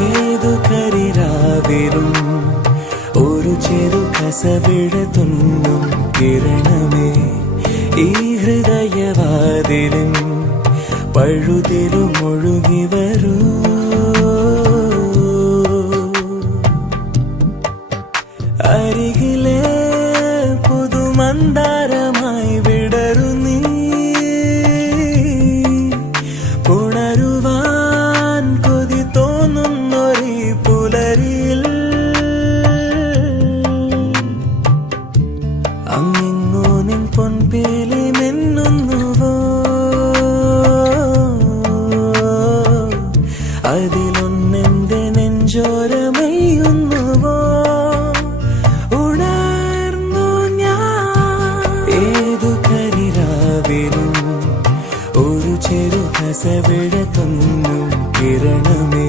ഏതു കരിരാവിലും ഒരു ചെറു കസവിട തുന്നും കിരണമേ ഈ ഹൃദയവാതിലും പഴുതിലും ഒഴുകി വരൂ. അരികിലെ പുതുമന്ദാരമായി വിടരു നീ, ഉണരുവാൻ കൊതി തോന്നുന്നൊരീ പുലരിയിൽ. അങ്ങിങ്ങോ നിൻ പൊൻപേലി മിന്നുന്നുവോ, അതിലൊന്നെന്റെ നെഞ്ചോരമയുന്നുവോ. ഉണർന്നു ഞാൻ ഏതു കരിരാവിലും ഒരു ചെറു കസവിട തുന്നും കിരണമേ.